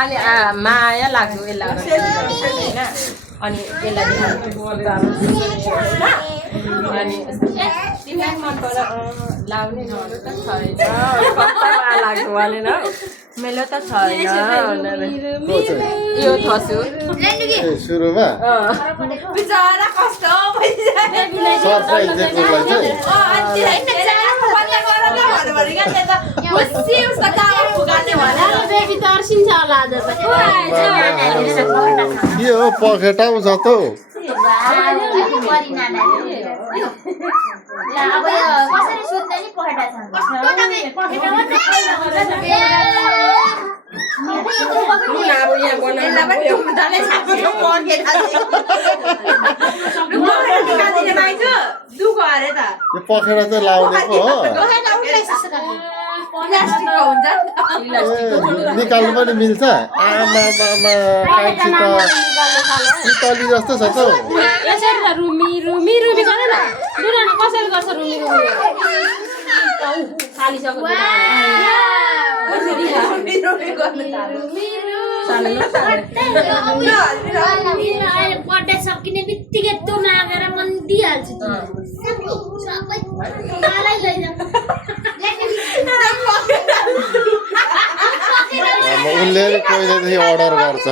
अनि माया लाग्यो यसलाई होइन अनि यसलाई अनि तिमीलाई मन पर्छ लाउने मेरो त छैन कस्तो माया लाग्यो भनेन मेरो त छैन यो थसु सुरुमा बिचरा कस्तो के हो पखेटाउँछ त अब यो कसरी सुत्दै नि पखेटा छ यो पखेटा चाहिँ लाउने पो हो निकाल्नु पनि मिल्छ आमा इटाली जस्तो छ त यसरी त रुमी रुमी रुमी गर्ने न दुरानी कसरी गर्छ रुमी रुमी खालिसक्यो पढ्दै सकिने बित्तिकै त्यो मागेर मन दिइहाल्छ सबै मलाई लैजाऊ उसले पहिलेदेखि अर्डर गर्छ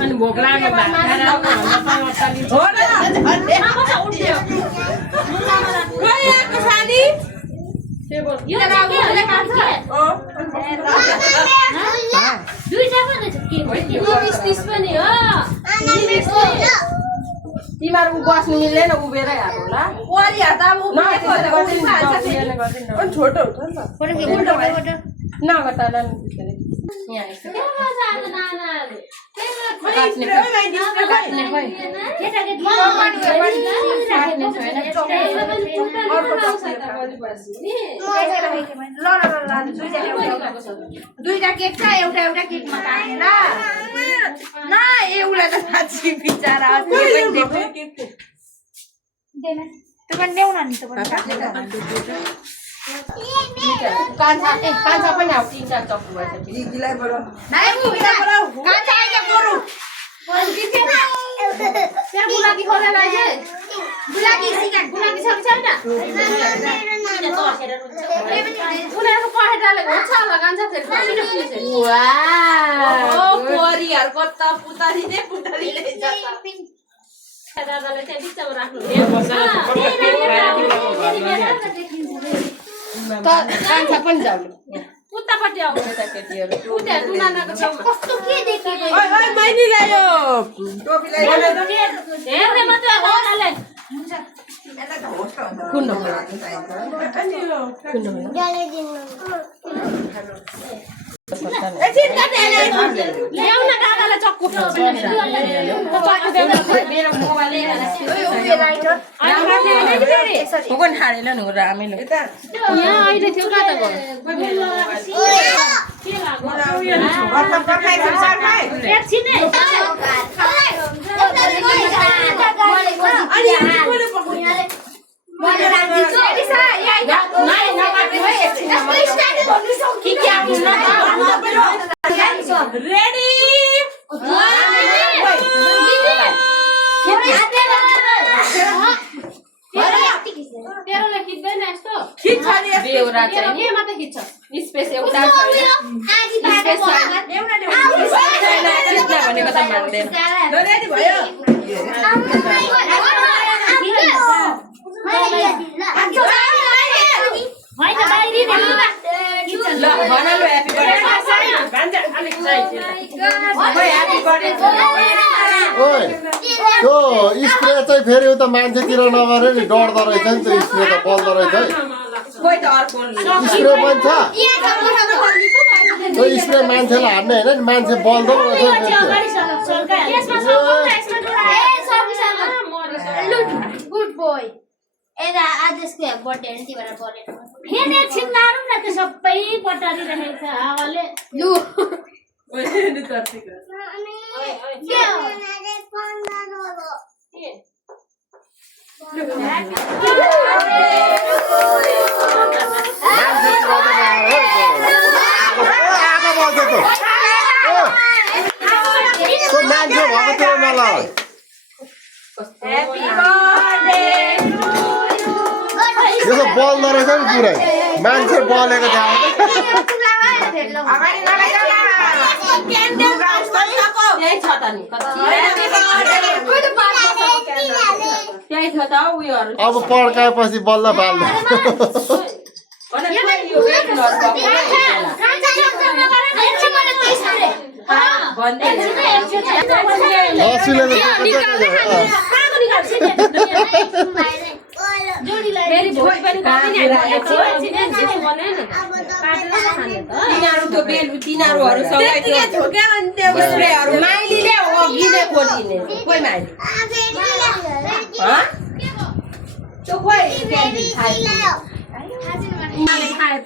अनि भोक लाग्यो तिमीहरू बस्नु मिल्दैन उभिएरै हाल्नु होला छोटो दुईटा केक छ एउटा एउटा केकमा काटेर न एउटा त साँच्ची बिचारा त्यो पनि ल्याउन नि त्यो पनि कान्छा पनि अब 3-4 चक्कु भएछ दिदीलाई बोलाउ कान्छा आइज गोरु त्यहाँ बुलाकी खोलेर आइज बुलाकी सिका बुलाकी छ कि छैन उनीहरूको पखेटाले घोच्छ होला कान्छा फेरि वाउ परिहरुको त पुतली नै दादाले चाहिँ बिचमा राख्नु कान्छा पनि जाउँ उतापट्टि आउने त केटीहरू उता दुनानाको छेउमा कस्तो के देखे ओइ माइनी ल्यायो टोपीलाई हेर्ने मात्रै हो काले कुन नम्बर ल्याउन दादालाई चक्कु मेरो मोबाइल भगवान हारेर नि रामेलो यहाँ अहिले थियो कहाँ त बेउरा चाहिँ यहाँ मात्रै खिच्छ स्पेस एउटा भनेको त मान्दैन ओइ त्यो स्प्रे चाहिँ फेरि उता मान्छेतिर नगरे नि डढ्दो रहेछ नि त्यो स्प्रे त बल्दो रहेछ है स्प्रे पनि छ त्यो स्प्रे मान्छेलाई हान्ने होइन नि मान्छे बल्दो रहेछ गुड बोय एदा आदेशको बर्थडे नि तिम्रो बर्थडे फेरि एकछिन मारौँ न त्यो सबै पटारी रहेको छ हावाले लु मान्छे भएकोतिर नलाउ यो त बल्दो रहेछ नि पुरै मान्छे बलेको थियो अब पड्काएपछि बल्ल बाल्नु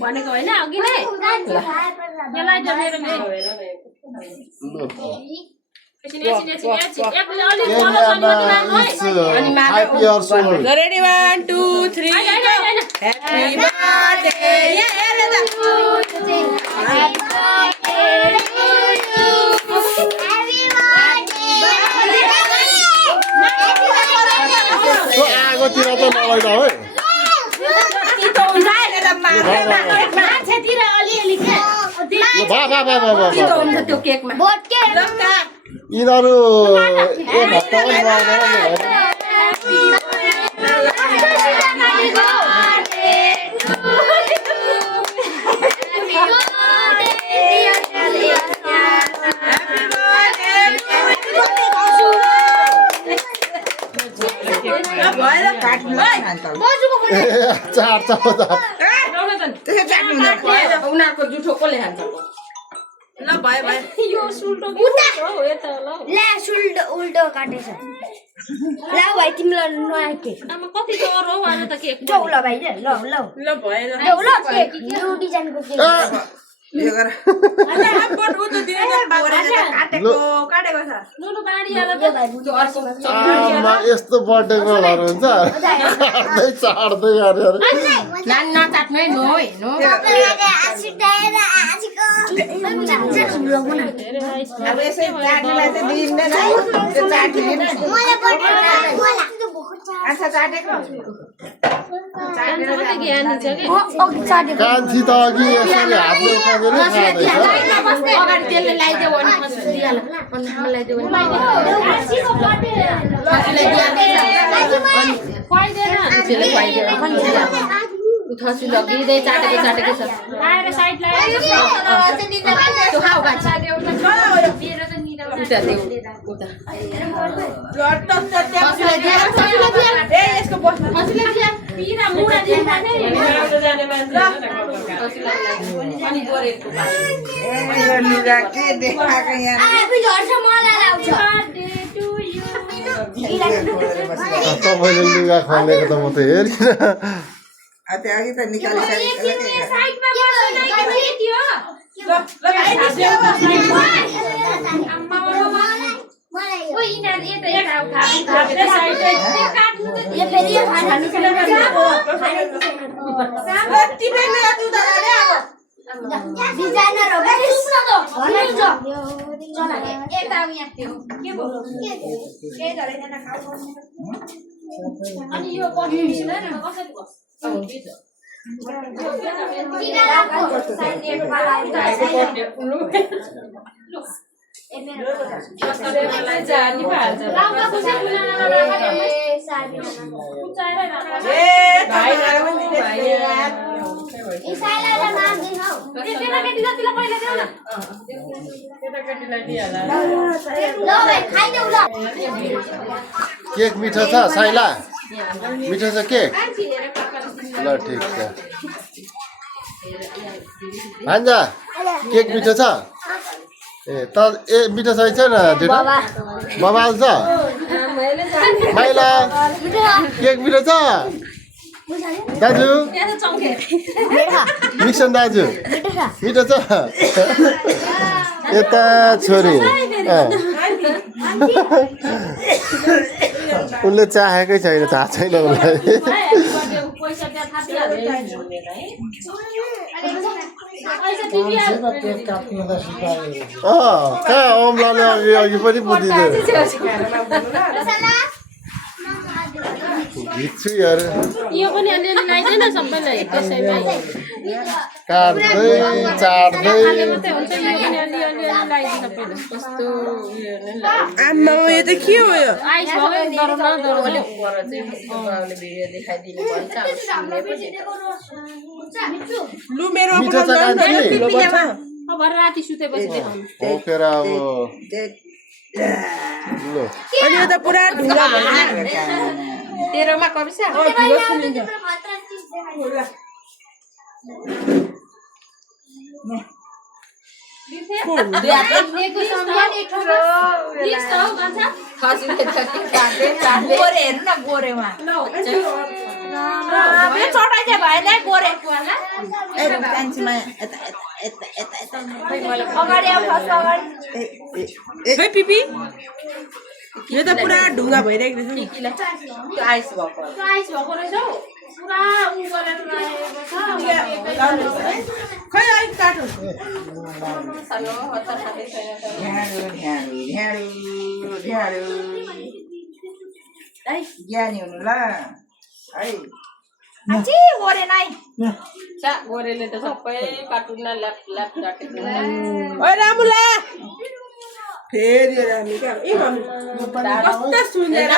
भनेको होइन अघि नै Ready, 1, 2, 3, go. Happy birthday, आगोतिर त नलैन है यिनीहरू एक हप्ता पनि चार चौध उनीहरूको जुठो कसले खान्छ उल्टो काटेछ ला भाइ तिमीलाई नआके कति डर हौ आज त केक जाऊ ल भाइ ल भएन जाऊ ल केक यो डिजाइनको केक यो गर काटेको छ नुनु बाडी आला यो भाइ बुझ्यो आमा यस्तो बर्थडे गर्लहरू हुन्छ चाड्दै अरे नानी नचाट्नु है नो हेर्नु अब यसै चाट्नेलाई चाहिँ दिँदैन है त्यो चाटिदिनु अच्छा चाटेको कान्छी त अघि यसरी हातले उठाउँदै खाँदैछ अगाडि त्यसले लगाइदेऊ अनि पछि दिइहाल अनि मलाई देऊ उठाउँछु लगिँदै चाटेको छ यसको बस्नु लुगा के देखाएको तपाईँले लुगा खोलेको त म त हेरिनँ त्यो अघि त निकालिसकेको डिजाइनर हो अनि यो केटाकेटी जतिलाई पहिला देऊ न केटाकेटीलाई दिइहाल्ला ल भाइ खाइदेऊ ल केक मिठो छ साइला मिठो छ केक ल ठिक छ भान्जा केक मिठो छ ए मिठो छ छैन जेठो बबाल छ माइला केक मिठो छ दाजु मिक्सन दाजु मिठो छ यता छोरी उनले चाहेकै छैन थाहा छैन उसलाई पैसा त्यहाँ कहाँ अम्लाले अघि पनि बुझिदियो घिच्छु यार यो पनि अलिअलि लगाइदिएन सबैलाई त्यसैमा काट्दै चाट्दै मात्रै हुन्छ यो पनि अलिअलि लगाइदिनु सबैलाई कस्तो उयो नै आम्मा यो त के हो यो आइस भयो गरौँ न गरौँ पर चाहिँ बाउले भिडियो देखाइदिनु भन्छ लु मेरो मिठो छ कान्छी अब भरे राति सुतेपछि देखाउनु बोकेर अब ल अनि यो त पुरा ढुङ्गा तेरोमा कविसा गोरे हेर्नु न गोरेमा चढाइ भएन गोरे अगाडि आऊ फर्स्ट अगाडि खै पिपी यो त पुरा ढुङ्गा भइरहेको रहेछ त्यो आइस भएको रहेछ हौ पुरा उ गरेर राखेको छ खै आइ काटो सानो हतार खाँदै छैन ज्ञानी हुनु ल है आछि गोरे नाइ चा गोरेले त सबै कार्टुनमा ल्याप ल्याप काटेको ओइ रामुला फेरि रामी क्या ए मम्मी कस्तो सुनेर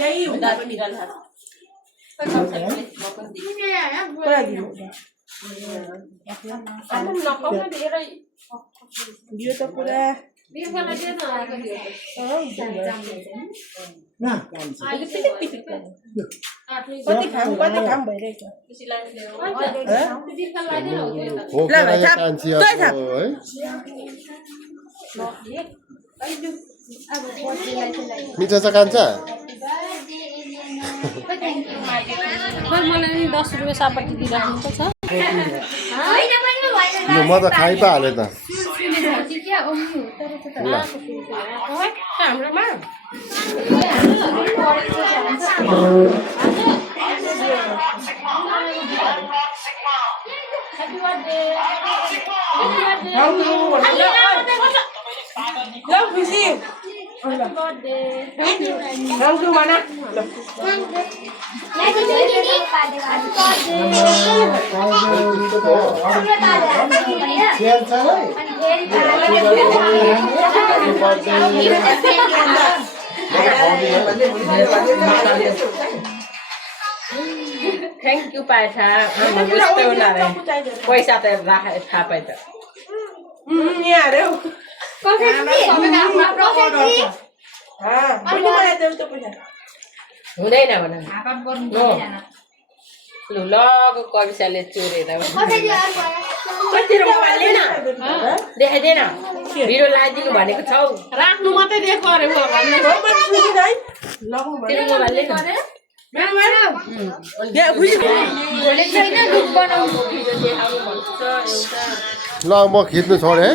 यही हुँदा पनि यो त पुरा कति खाम भइरहेछ बोकेर कान्छी अब है मिठो छ कान्छा मलाई 10 रुपैयाँ सापट्टि दिइराख्नु छ यो म त खाइ पो हालेँ त ल हाम्रोमा ल खुसी रामजु भन थ्याङ्क यू पाएछ पैसा त राखे थाहा पाए त यहाँ अरे हुँदैन भन लु लगो कविताले चोरेर देखाइदिएन भिडियो लगाइदिनु भनेको छौ राख्नु मात्रै देखो अरे तेरो मोबाइलले ल म खिच्नु छोडेँ है